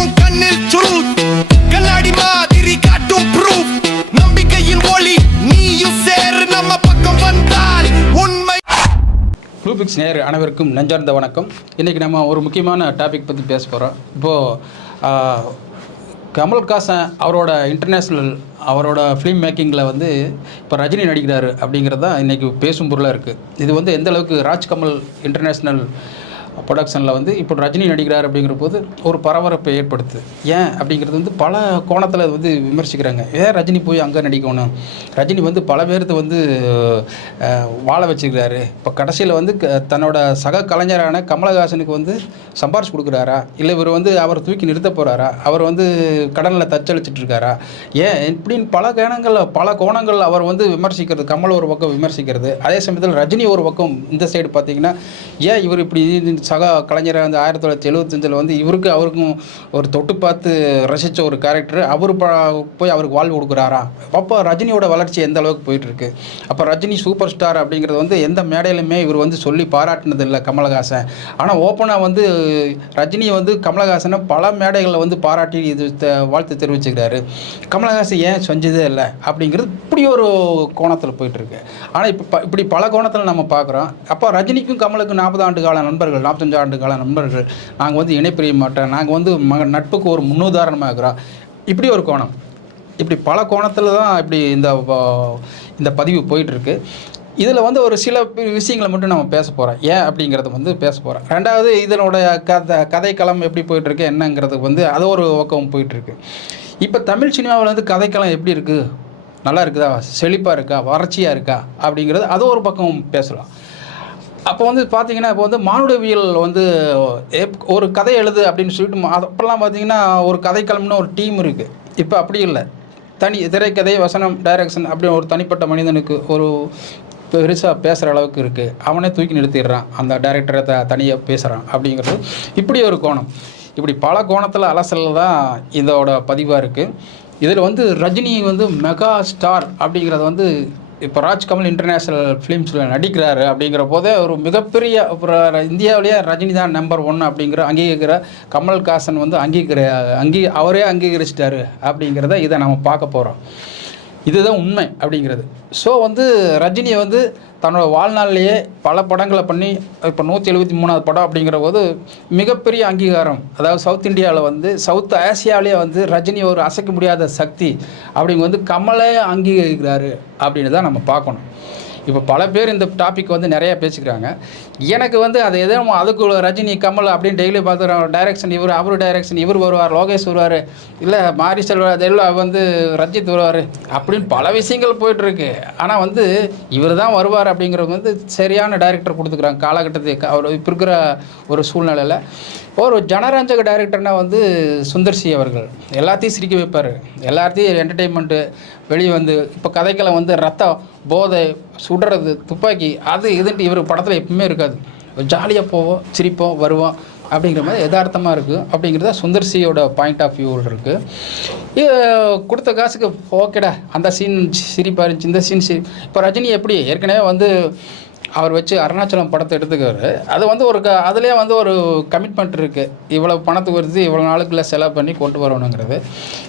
உன் கண்ணில் கண்ணாடி மாதிரி காட்டும் ப்ரூஃப் நம்பிக்கையின் ஒளி நீயும் சேரு நம்ம பக்கம் வந்தால் உண்மை. ப்ளூபிக்ஸ் நேர் அனைவருக்கும் நெஞ்சார்ந்த வணக்கம். இன்றைக்கி நம்ம ஒரு முக்கியமான டாபிக் பற்றி பேச போகிறோம் இப்போது கமல்ஹாசன் அவரோட இன்டர்நேஷ்னல் அவரோட ஃபிலிம் மேக்கிங்கில் வந்து இப்போ ரஜினி நடிக்கிறாரு அப்படிங்கிறது தான் இன்றைக்கி பேசும் பொருளாக இருக்குது இது வந்து எந்த அளவுக்கு ராஜ்கமல் இன்டர்நேஷ்னல் ப்ரொடக்ஷனில் வந்து இப்போ ரஜினி நடிக்கிறார் அப்படிங்கிற போது ஒரு பரபரப்பை ஏற்படுத்துது ஏன்? அப்படிங்கிறது வந்து பல கோணத்தில் வந்து விமர்சிக்கிறாங்க. ஏன் ரஜினி போய் அங்கே நடிக்கணும்? ரஜினி வந்து பல பேர்த்து வந்து வாழ வச்சுக்கிறாரு இப்போ கடைசியில் வந்து க- தன்னோட சக கலைஞரான கமலஹாசனுக்கு வந்து சம்பாரிச்சு கொடுக்குறாரா? இல்லை இவர் வந்து அவர் தூக்கி நிறுத்த போகிறாரா அவர் வந்து கடனில் தச்சளிச்சிட்டு இருக்காரா? ஏன்? இப்படின்னு பல கோணங்களில் பல கோணங்கள் அவர் வந்து விமர்சிக்கிறது கமல் ஒரு பக்கம் விமர்சிக்கிறது. அதே சமயத்தில் ரஜினி ஒரு பக்கம் இந்த சைடு பார்த்தீங்கன்னா ஏன் இவர் இப்படி சக கலைஞர் வந்து ஆயிரத்தி தொள்ளாயிரத்தி எழுபத்தஞ்சில் வந்து இவருக்கு அவருக்கும் ஒரு தொட்டு பார்த்து ரசித்த ஒரு கேரக்டர் அவர் போய் அவருக்கு வாழ்வு கொடுக்குறாரா? அப்போ ரஜினியோட வளர்ச்சி எந்த அளவுக்கு போயிட்டுருக்கு? அப்போ ரஜினி சூப்பர் ஸ்டார் அப்படிங்கிறது வந்து எந்த மேடையிலுமே இவர் வந்து சொல்லி பாராட்டினது இல்லை கமலஹாசன் ஆனால் ஓப்பனாக வந்து ரஜினி வந்து கமலஹாசனை பல மேடைகளில் வந்து பாராட்டி இது வாழ்த்து தெரிவிச்சுக்கிறாரு. கமலஹாசன் ஏன் செஞ்சதே இல்லை அப்படிங்கிறது இப்படி ஒரு கோணத்தில் போயிட்டுருக்கு. ஆனால் இப்போ இப்படி பல கோணத்தில் நம்ம பார்க்குறோம். அப்போ ரஜினிக்கும் கமலுக்கும் நாற்பது ஆண்டு கால நண்பர்கள் நாற்பத்தஞ்சு ஆண்டு கால நண்பர்கள். நாங்கள் வந்து இணைப்பிரிய மாட்டோம். நாங்கள் வந்து ம நட்புக்கு ஒரு முன்னுதாரணமாக இருக்கிறோம். இப்படி ஒரு கோணம். இப்படி பல கோணத்தில் தான் இப்படி இந்த இந்த பதிவு போயிட்டுருக்கு. இதில் வந்து ஒரு சில விஷயங்களை மட்டும் நம்ம பேச போகிறோம் ஏன் அப்படிங்கிறத வந்து பேச போகிறோம் ரெண்டாவது இதனுடைய கதை கதைக்களம் எப்படி போயிட்டுருக்கு என்னங்கிறது வந்து அது ஒரு பக்கம் போயிட்டுருக்கு. இப்போ தமிழ் சினிமாவில் வந்து கதைக்களம் எப்படி இருக்குது நல்லா இருக்குதா? செழிப்பாக இருக்கா? வறட்சியாக இருக்கா? அப்படிங்கிறது அது ஒரு பக்கம் பேசலாம். அப்போ வந்து பார்த்தீங்கன்னா இப்போ வந்து மானுடவியல் வந்து எப்- ஒரு கதை எழுது அப்படின்னு சொல்லிட்டு அப்போல்லாம் பார்த்தீங்கன்னா ஒரு கதைக்களம்னு ஒரு டீம் இருக்குது இப்போ அப்படி இல்லை. தனி திரைக்கதை வசனம் டைரக்ஷன் அப்படி ஒரு தனிப்பட்ட மனிதனுக்கு ஒரு பெருசாக பேசுகிற அளவுக்கு இருக்குது அவனே தூக்கி நிறுத்திடுறான். அந்த டைரக்டரை த தனியாக பேசுகிறான் அப்படிங்கிறது இப்படி ஒரு கோணம். இப்படி பல கோணத்தில் அலசலில் தான் இதோட பதிவாக இருக்குது இதில் வந்து ரஜினி வந்து மெகா ஸ்டார் அப்படிங்கிறது வந்து இப்போ ராஜ்கமல் இன்டர்நேஷ்னல் ஃபிலிம்ஸில் நடிக்கிறாரு அப்படிங்கிற போதே ஒரு மிகப்பெரிய அப்புறம் இந்தியாவிலேயே ரஜினி தான் நம்பர் ஒன் அப்படிங்கிற அங்கீகரிக்கிற கமல்ஹாசன் வந்து அங்கீகரி அங்கீ அவரே அங்கீகரிச்சிட்டாரு அப்படிங்கிறத இதை நம்ம பார்க்க போகிறோம் இதுதான் உண்மை அப்படிங்கிறது. ஸோ வந்து ரஜினி வந்து தன்னோட வாழ்நாள்லேயே பல படங்களை பண்ணி இப்போ நூற்றி எழுபத்தி மூணாவது படம் அப்படிங்கிற போது மிகப்பெரிய அங்கீகாரம். அதாவது சவுத் இந்தியாவில் வந்து சவுத் ஆசியாவிலேயே வந்து ரஜினி ஒரு அசைக்க முடியாத சக்தி அப்படிங்க வந்து கமலே அங்கீகரிக்கிறாரு அப்படின்னு தான் நம்ம பார்க்கணும். இப்போ பல பேர் இந்த டாபிக் வந்து நிறையா பேசிக்கிறாங்க. எனக்கு வந்து அது எதோ அதுக்கு ரஜினி கமல் அப்படின்னு டெய்லி பார்த்துக்கிறோம் டைரக்ஷன் இவர் அவர் டைரக்ஷன் இவர் வருவார் லோகேஷ் வருவார். இல்லை மாரி செல்வா அதெல்லாம் வந்து ரஞ்சித் வருவார். அப்படின்னு பல விஷயங்கள் போயிட்டுருக்கு. ஆனால் வந்து இவர் தான் வருவார் அப்படிங்கிறது வந்து சரியான டைரக்டர் கொடுத்துக்குறாங்க காலகட்டத்துக்கு. அவர் இப்போ இருக்கிற ஒரு சூழ்நிலையில். ஒரு ஜனரஞ்சக டைரக்டர்னா வந்து சுந்தர்சி அவர்கள். எல்லாத்தையும் சிரிக்க வைப்பார். எல்லாத்தையும் என்டர்டெயின்மெண்ட்டு வெளியே வந்து இப்போ கதைக்களை வந்து ரத்தம் போதை சுடுறது துப்பாக்கி அது இதுன்ட்டு இவர் படத்தில் எப்பவுமே இருக்காது. ஜாலியாக போவோம் சிரிப்போம் வருவோம் அப்படிங்கிற மாதிரி யதார்த்தமாக இருக்குது அப்படிங்கிறத சுந்தர்சியோட பாயிண்ட் ஆஃப் வியூ இருக்குது கொடுத்த காசுக்கு ஓகேடா அந்த சீன் சிரிப்பாக இருந்துச்சு இந்த சீன் சிரி. இப்போ ரஜினி எப்படி? ஏற்கனவே வந்து அவர் வச்சு அருணாச்சலம் படத்தை எடுத்துக்கிறாரு அது வந்து ஒரு க அதுலேயே வந்து ஒரு கமிட்மெண்ட் இருக்குது இவ்வளோ பணத்துக்கு வருது இவ்வளோ நாளுக்குள்ள செலவு பண்ணி கொண்டு வரணுங்கிறது.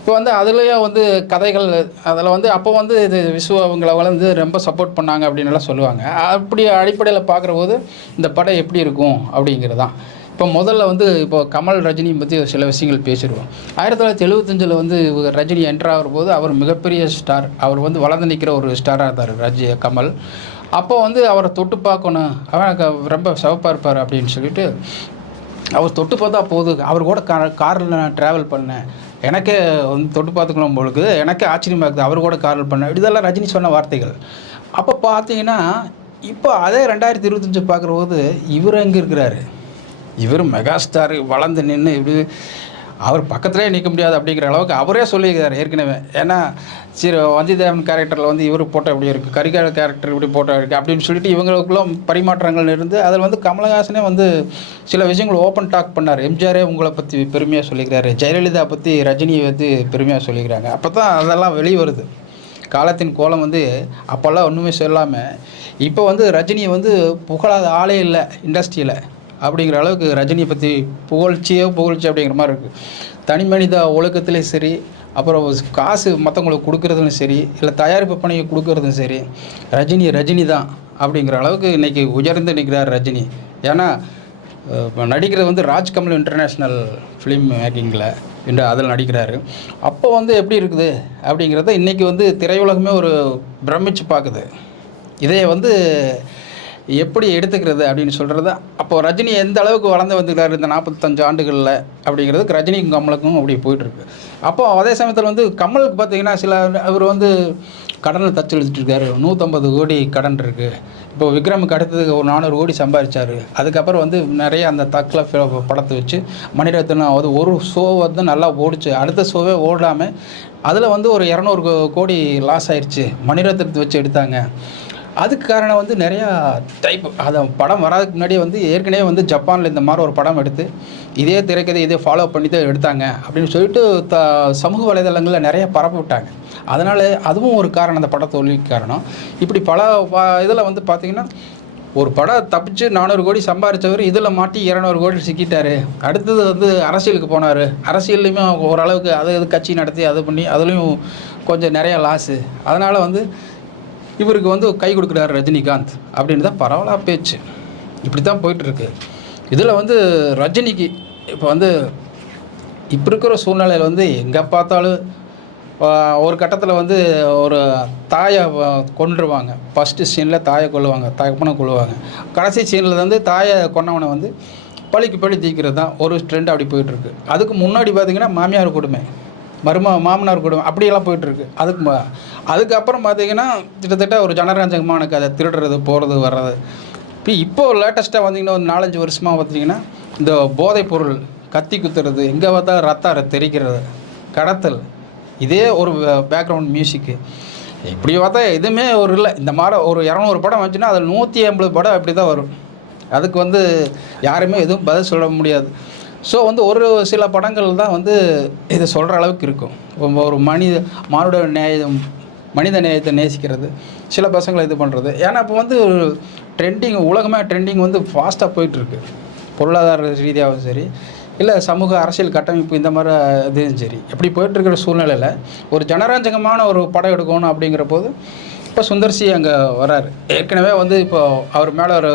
இப்போ வந்து அதுலேயே வந்து கதைகள் அதில் வந்து அப்போ வந்து இது விஸ்வ அவங்கள வந்து ரொம்ப சப்போர்ட் பண்ணாங்க அப்படின்னு எல்லாம் சொல்லுவாங்க. அப்படி அடிப்படையில் பார்க்குற போது இந்த படம் எப்படி இருக்கும் அப்படிங்கிறது தான். இப்போ முதல்ல வந்து இப்போ கமல் ரஜினி பற்றி சில விஷயங்கள் பேசிடுவோம். ஆயிரத்தி தொள்ளாயிரத்தி எழுபத்தஞ்சில் வந்து ரஜினி என்ட்ரு ஆகிற போது அவர் மிகப்பெரிய ஸ்டார் அவர் வந்து வளர்ந்து நிற்கிற ஒரு ஸ்டாராக இருந்தார் ரஜி கமல். அப்போ வந்து அவரை தொட்டு பார்க்கணும். அவனுக்கு ரொம்ப சிவப்பாக இருப்பார் அப்படின்னு சொல்லிட்டு அவர் தொட்டு பார்த்தா போதும் அவர் கூட கா காரில் நான் ட்ராவல் பண்ணேன். எனக்கே வந்து தொட்டு பார்த்துக்கணும் பொழுது எனக்கே ஆச்சரியமாக இருக்குது அவர் கூட காரில் பண்ணேன். இதெல்லாம் ரஜினி சொன்ன வார்த்தைகள். அப்போ பார்த்தீங்கன்னா இப்போ அதே ரெண்டாயிரத்தி இருபத்தஞ்சி பார்க்குற போது இவர் எங்கே இருக்கிறாரு? இவர் மெகா ஸ்டார் வளர்ந்து நின்று இப்படி அவர் பக்கத்துலேயே நிற்க முடியாது அப்படிங்கிற அளவுக்கு அவரே சொல்லியிருக்கார் ஏற்கனவே. ஏன்னா சரி வந்திதேவன் கேரக்டரில் வந்து இவர் போட்டோ இப்படி இருக்குது கரிகால கேரக்டர் இப்படி போட்டோ இருக்குது அப்படின்னு சொல்லிட்டு இவங்களுக்குள்ள பரிமாற்றங்கள் இருந்து அதில் வந்து கமலஹாசனே வந்து சில விஷயங்கள் ஓப்பன் டாக் பண்ணார். எம்ஜிஆரே உங்களை பற்றி பெருமையாக சொல்லிக்கிறாரு. ஜெயலலிதா பற்றி ரஜினியை பற்றி பெருமையாக சொல்லிக்கிறாங்க. அப்போ தான் அதெல்லாம் வெளியே வருது. காலத்தின் கோலம் வந்து அப்போல்லாம் ஒன்றுமே சொல்லாமல் இப்போ வந்து ரஜினியை வந்து புகழாத ஆளே இல்லை இண்டஸ்ட்ரியில் அப்படிங்கிற அளவுக்கு ரஜினியை பற்றி புகழ்ச்சியோ புகழ்ச்சி அப்படிங்கிற மாதிரி இருக்குது தனி மனித ஒழுக்கத்துலேயும் சரி அப்புறம் காசு மற்றவங்களுக்கு கொடுக்குறதுலும் சரி இல்லை தயாரிப்பு பணியை கொடுக்குறதும் சரி ரஜினி ரஜினி தான் அப்படிங்கிற அளவுக்கு இன்றைக்கி உயர்ந்து நிற்கிறார் ரஜினி. ஏன்னா நடிக்கிறது வந்து ராஜ்கமல் இன்டர்நேஷ்னல் ஃபிலிம் மேக்கிங்கில் என்று அதில் நடிக்கிறாரு. அப்போ வந்து எப்படி இருக்குது அப்படிங்கிறத இன்றைக்கி வந்து திரையுலகமே ஒரு பிரமிச்சு பார்க்குது. இதே வந்து எப்படி எடுத்துக்கிறது அப்படின்னு சொல்கிறது அப்போது ரஜினி எந்த அளவுக்கு வளர்ந்து வந்துக்கிறாரு இந்த நாற்பத்தஞ்சு ஆண்டுகளில் அப்படிங்கிறதுக்கு ரஜினிக்கும் கமலுக்கும் அப்படி போயிட்டுருக்கு. அப்போ அதே சமயத்தில் வந்து கமலுக்கு பார்த்தீங்கன்னா சில அவர் வந்து கடனில் தச்சு எழுதிட்டுருக்காரு நூற்றம்பது கோடி கடன் இருக்குது இப்போ விக்ரமுக்கு அடுத்தது ஒரு நானூறு கோடி சம்பாதிச்சார் அதுக்கப்புறம் வந்து நிறைய அந்த தக்கில் படத்தை வச்சு மணிரத்னம் அது ஒரு ஷோ வந்து நல்லா ஓடிச்சு. அடுத்த ஷோவே ஓடாமல் அதில் வந்து ஒரு இரநூறு கோடி லாஸ் ஆயிடுச்சு மணிரத்னத்தை வச்சு எடுத்தாங்க. அதுக்கு காரணம் வந்து நிறையா டைப் அதை படம் வராதுக்கு முன்னாடியே வந்து ஏற்கனவே வந்து ஜப்பானில் இந்த மாதிரி ஒரு படம் எடுத்து இதே திரைக்கதை இதே ஃபாலோ பண்ணி தான் எடுத்தாங்க அப்படின்னு சொல்லிட்டு த சமூக வலைதளங்களில் நிறைய பரப்பி விட்டாங்க. அதனால் அதுவும் ஒரு காரணம் அந்த பட தோல்விக்கு காரணம். இப்படி பல இதில் வந்து பார்த்திங்கன்னா ஒரு படம் தப்பிச்சு நானூறு கோடி சம்பாரித்தவர் இதில் மாட்டி இரநூறு கோடி சிக்கிட்டார். அடுத்தது வந்து அரசியலுக்கு போனார். அரசியல்லையுமே ஓரளவுக்கு அது கட்சி நடத்தி அது பண்ணி அதுலேயும் கொஞ்சம் நிறையா லாஸு அதனால் வந்து இவருக்கு வந்து கை கொடுக்குறாரு ரஜினிகாந்த் அப்படின்னு தான் பரவலாக பேச்சு. இப்படி தான் போயிட்டுருக்கு. இதில் வந்து ரஜினிக்கு இப்போ வந்து இப்போ இருக்கிற சூழ்நிலையில் வந்து எங்கே பார்த்தாலும் ஒரு கட்டத்தில் வந்து ஒரு தாயை கொண்டுருவாங்க ஃபஸ்ட்டு சீனில் தாயை கொள்ளுவாங்க தகப்பனை கொள்ளுவாங்க கடைசி சீனில் வந்து தாயை கொன்னவனை வந்து பழிக்கு பழி தீக்கிறது தான் ஒரு ட்ரெண்ட் அப்படி போயிட்டுருக்கு. அதுக்கு முன்னாடி பார்த்தீங்கன்னா மாமியார் கொடுமை. மரும மாமனார் குடும்பம் அப்படியெல்லாம் போயிட்டுருக்கு. அதுக்கு அதுக்கப்புறம் பார்த்தீங்கன்னா கிட்டத்தட்ட ஒரு ஜனரஞ்சகமான கதை திருடுறது போகிறது வர்றது. இப்போ இப்போ லேட்டஸ்ட்டாக வந்தீங்கன்னா ஒரு நாலஞ்சு வருஷமாக பார்த்தீங்கன்னா இந்த போதைப் பொருள் கத்தி குத்துறது எங்கே பார்த்தா ரத்தார தெரிக்கிறது கடத்தல். இதே ஒரு பேக்ரவுண்ட் மியூசிக்கு இப்படி பார்த்தா எதுவுமே ஒரு இல்லை. இந்த மாதிரி ஒரு இரநூறு படம் வந்துச்சுன்னா அதில் நூற்றி ஐம்பது படம் அப்படி தான் வரும். அதுக்கு வந்து யாருமே எதுவும் பதில் சொல்ல முடியாது. ஸோ வந்து ஒரு சில படங்கள் தான் வந்து இதை சொல்கிற அளவுக்கு இருக்கும். ஒரு மனித மானுட நியாயம் மனித நேயத்தை நேசிக்கிறது சில பசங்களை இது பண்ணுறது ஏன்னா இப்போ வந்து ட்ரெண்டிங் உலகமே ட்ரெண்டிங் வந்து ஃபாஸ்ட்டாக போயிட்டுருக்கு. பொருளாதார ரீதியாகவும் சரி இல்லை சமூக அரசியல் கட்டமைப்பு இந்த மாதிரி இதுவும் சரி. அப்படி போயிட்டுருக்கிற சூழ்நிலையில் ஒரு ஜனரஞ்சகமான ஒரு படம் எடுக்கணும் அப்படிங்கிற போது இப்போ சுந்தர்சி அங்கே வராரு ஏற்கனவே வந்து இப்போ அவர் மேலே ஒரு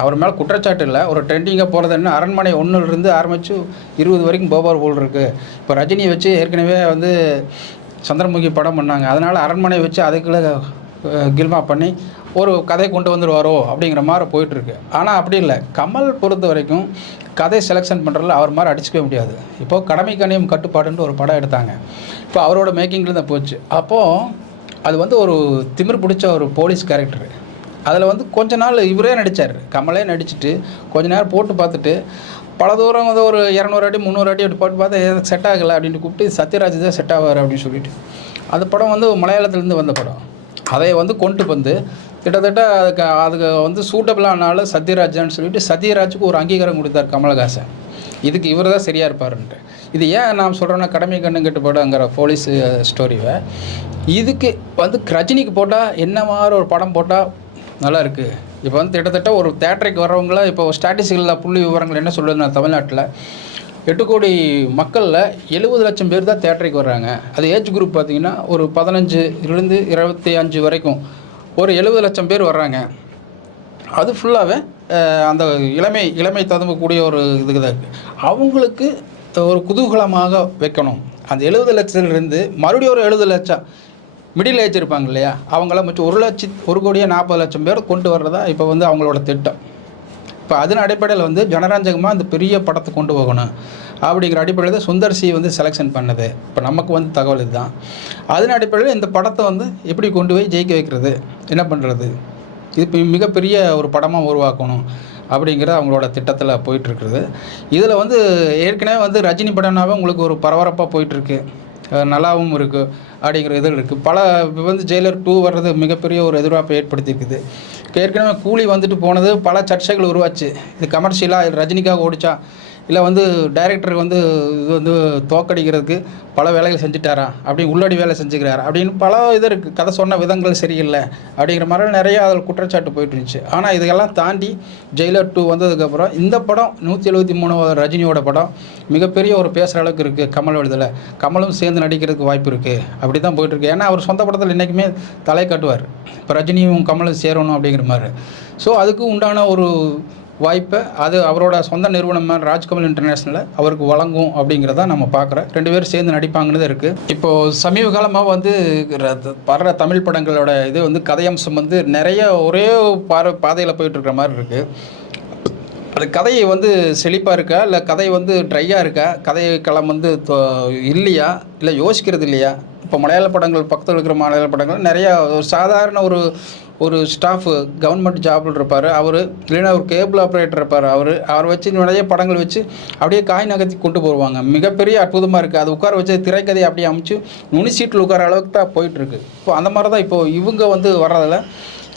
அவர் மேலே குற்றச்சாட்டு இல்லை. ஒரு ட்ரெண்டிங்காக போகிறது என்ன? அரண்மனை ஒன்றுலேருந்து ஆரம்பித்து இருபது வரைக்கும் போபார் போல் இருக்குது இப்போ ரஜினியை வச்சு ஏற்கனவே வந்து சந்திரமுகி படம் பண்ணாங்க. அதனால் அரண்மனை வச்சு அதுக்குள்ளே கில்மா பண்ணி ஒரு கதை கொண்டு வந்துடுவாரோ அப்படிங்கிற மாதிரி போயிட்டுருக்கு ஆனால் அப்படி இல்லை. கமல் பொறுத்த வரைக்கும் கதை செலெக்ஷன் பண்ணுறதுல அவர் மாதிரி அடிச்சுக்கவே முடியாது. இப்போது கடமை கணியம் கட்டுப்பாடுன்ட்டு ஒரு படம் எடுத்தாங்க. இப்போ அவரோட மேக்கிங்கில் தான் போச்சு. அப்போது அது வந்து ஒரு திமிர் பிடிச்ச ஒரு போலீஸ் கேரக்டரு அதில் வந்து கொஞ்ச நாள் இவரே நடித்தார் கமலே நடிச்சுட்டு கொஞ்ச நேரம் போட்டு பார்த்துட்டு பல தூரம் வந்து ஒரு இரநூறு அடி முந்நூறு அடி அப்படி போட்டு பார்த்தா செட் ஆகலை அப்படின்ட்டு கூப்பிட்டு சத்யராஜ் தான் செட் ஆவார் அப்படின்னு சொல்லிட்டு. அந்த படம் வந்து மலையாளத்துலேருந்து வந்த படம். அதை வந்து கொண்டு வந்து கிட்டத்தட்ட அதுக்கு அதுக்கு வந்து சூட்டபிளானால சத்யராஜான்னு சொல்லிட்டு சத்யராஜுக்கு ஒரு அங்கீகாரம் கொடுத்தார் கமலஹாசன். இதுக்கு இவர் தான் சரியாக இருப்பாருன்ட்டு. இது ஏன் நான் சொல்கிறேன்னா கடமை கண்ணு கட்டு படங்கிற போலீஸ் ஸ்டோரியை இதுக்கு வந்து ரஜினிக்கு போட்டால் என்ன மாதிரி ஒரு படம் போட்டால் நல்லா இருக்குது இப்போ வந்து கிட்டத்தட்ட ஒரு தேட்டருக்கு வர்றவங்கள இப்போ ஸ்டாட்டிஸ்டிகளில் புள்ளி விவரங்கள் என்ன சொல்லுதுன்னா தமிழ்நாட்டில் எட்டு கோடி மக்களில் எழுபது லட்சம் பேர் தான் தேட்டருக்கு வர்றாங்க. அது ஏஜ் குரூப் பார்த்தீங்கன்னா ஒரு பதினஞ்சுலேருந்து இருபத்தி அஞ்சு வரைக்கும் ஒரு எழுபது லட்சம் பேர் வர்றாங்க. அது ஃபுல்லாகவே அந்த இளமை இளமை ததும்பக்கூடிய ஒரு இதுக்கு தான் இருக்குது அவங்களுக்கு ஒரு குதூகலமாக வைக்கணும். அந்த எழுபது லட்சத்துலேருந்து மறுபடியும் ஒரு எழுபது லட்சம் மிடில் ஏஜ் இருப்பாங்க இல்லையா? அவங்கள மிச்சம் ஒரு லட்ச ஒரு கோடியே நாற்பது லட்சம் பேர் கொண்டு வர்றதா இப்போ வந்து அவங்களோட திட்டம். இப்போ அதன் அடிப்படையில் வந்து ஜனரஞ்சகமாக அந்த பெரிய படத்தை கொண்டு போகணும் அப்படிங்கிற அடிப்படையில் தான் சுந்தர் சி வந்து செலெக்ஷன் பண்ணது. இப்போ நமக்கு வந்து தகவல் இதுதான். அதன் அடிப்படையில் இந்த படத்தை வந்து எப்படி கொண்டு போய் ஜெயிக்க வைக்கிறது? என்ன பண்ணுறது இது இப்போ மிகப்பெரிய ஒரு படமாக உருவாக்கணும் அப்படிங்கிற அவங்களோட திட்டத்தில் போயிட்டுருக்குறது இதில் வந்து ஏற்கனவே வந்து ரஜினி படம்னாவே உங்களுக்கு ஒரு பரபரப்பாக போயிட்டுருக்கு நல்லாவும் இருக்குது அப்படிங்கிற இது இருக்குது பல இப்போ வந்து ஜெயிலர் டூ வர்றது மிகப்பெரிய ஒரு எதிர்பார்ப்பை ஏற்படுத்தியிருக்குது. ஏற்கனவே கூலி வந்துட்டு போனது பல சர்ச்சைகள் உருவாச்சு. இது கமர்ஷியலாக இது ரஜினிக்காக ஓடிச்சா இல்லை வந்து டைரக்டர் வந்து இது வந்து தோக்கடிக்கிறதுக்கு பல வேலைகள் செஞ்சுட்டாரா? அப்படி உள்ளடி வேலை செஞ்சுக்கிறார்? அப்படின்னு பல இது இருக்குது கதை சொன்ன விதங்கள் சரியில்லை. அப்படிங்கிற மாதிரி நிறைய அதில் குற்றச்சாட்டு போயிட்டு இருந்துச்சு. ஆனால் இதெல்லாம் தாண்டி ஜெயிலர் டூ வந்ததுக்கப்புறம் இந்த படம் நூற்றி எழுபத்தி மூணு ரஜினியோட படம் மிகப்பெரிய ஒரு பேசுகிற அளவுக்கு இருக்குது கமல் விடுதலை. கமலும் சேர்ந்து நடிக்கிறதுக்கு வாய்ப்பு இருக்குது அப்படி தான் போயிட்டுருக்கு ஏன்னா அவர் சொந்த படத்தில் என்றைக்குமே தலை காட்டுவார். இப்போ ரஜினியும் கமலும் சேரணும் அப்படிங்கிற மாதிரி. ஸோ அதுக்கு உண்டான ஒரு வாய்ப்பை அது அவரோட சொந்த நிறுவனமான ராஜ்கமல் இன்டர்நேஷ்னலில் அவருக்கு வழங்கும் அப்படிங்கிறத நம்ம பார்க்குறோம். ரெண்டு பேரும் சேர்ந்து நடிப்பாங்கன்னு இருக்குது இப்போது சமீப காலமாக வந்து ர- வர்ற தமிழ் படங்களோட இது வந்து கதையம்சம் வந்து நிறைய ஒரே பார பாதையில் போயிட்டுருக்கிற மாதிரி இருக்குது அது கதை வந்து செழிப்பாக இருக்கா? இல்லை கதை வந்து ட்ரையாக இருக்கா? கதை களம் வந்து இல்லையா? இல்லை யோசிக்கிறது இல்லையா? இப்போ மலையாள படங்கள் பக்கத்தில் இருக்கிற மலையாள படங்கள் நிறையா ஒரு சாதாரண ஒரு ஒரு ஸ்டாஃபு கவர்மெண்ட் ஜாபில் இருப்பார். அவர் இல்லைன்னா ஒரு கேபிள் ஆப்ரேட்டர் இருப்பார். அவர் அவர் வச்சு நிறைய படங்கள் வச்சு அப்படியே காய் நகர்த்தி கொண்டு போடுவாங்க மிகப்பெரிய அற்புதமாக இருக்குது அது உட்கார வச்சு திரைக்கதையை அப்படியே அமைச்சு நுனி சீட்டில் உட்கார அளவுக்கு தான் போயிட்டுருக்கு. இப்போ அந்த மாதிரி தான் இப்போது இவங்க வந்து வர்றதில்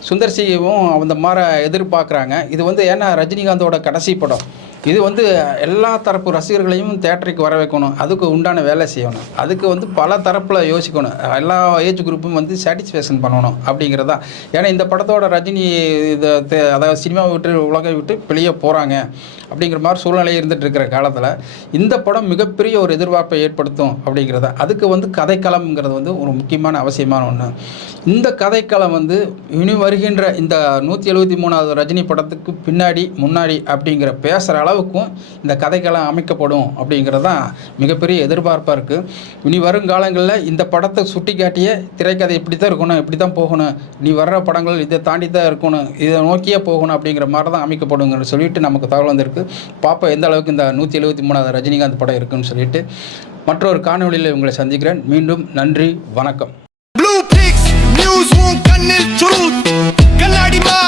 சுந்தர் சிங்கவும் அந்த மாதிரி எதிர்பார்க்குறாங்க. இது வந்து ஏன்னா ரஜினிகாந்தோட கடைசி படம். இது வந்து எல்லா தரப்பு ரசிகர்களையும் தேட்டருக்கு வர வைக்கணும். அதுக்கு உண்டான வேலை செய்யணும். அதுக்கு வந்து பல தரப்பில் யோசிக்கணும். எல்லா ஏஜ் குரூப்பும் வந்து சாட்டிஸ்ஃபேக்ஷன் பண்ணணும் அப்படிங்கிறது. தான் ஏன்னா இந்த படத்தோட ரஜினி இதை அதாவது சினிமா விட்டு உலகை விட்டு வெளியே போகிறாங்க அப்படிங்கிற மாதிரி சூழ்நிலை இருந்துட்டு இருக்கிற காலத்தில் இந்த படம் மிகப்பெரிய ஒரு எதிர்பார்ப்பை ஏற்படுத்தும் அப்படிங்கிறத. அதுக்கு வந்து கதைக்களம்ங்கிறது வந்து ஒரு முக்கியமான அவசியமான ஒன்று இந்த கதைக்களம் வந்து இனி வருகின்ற இந்த நூற்றி எழுபத்தி மூணாவது ரஜினி படத்துக்கு பின்னாடி முன்னாடி அப்படிங்கிற பேசுகிற அளவு அளவுக்கும் இந்த கதைக்களம் அமைக்கப்படும் அப்படிங்கிறது தான் மிகப்பெரிய எதிர்பார்ப்பாக இருக்குது இனி வருங்காலங்களில் இந்த படத்தை சுட்டி காட்டிய திரைக்கதை இப்படி தான் இருக்கணும் இப்படி தான் போகணும். நீ வர்ற படங்கள் இதை தாண்டி தான் இருக்கணும் இதை நோக்கியே போகணும் அப்படிங்கிற மாதிரி தான் அமைக்கப்படுங்கிற சொல்லிட்டு நமக்கு தகவல் வந்திருக்கு. பார்ப்போம் எந்த அளவுக்கு இந்த நூற்றி எழுபத்தி மூணாவது ரஜினிகாந்த் படம் இருக்குன்னு சொல்லிட்டு மற்றொரு காணொளியில் உங்களை சந்திக்கிறேன். மீண்டும் நன்றி வணக்கம். ப்ளூ கண்ணில் கண்ணாடி மா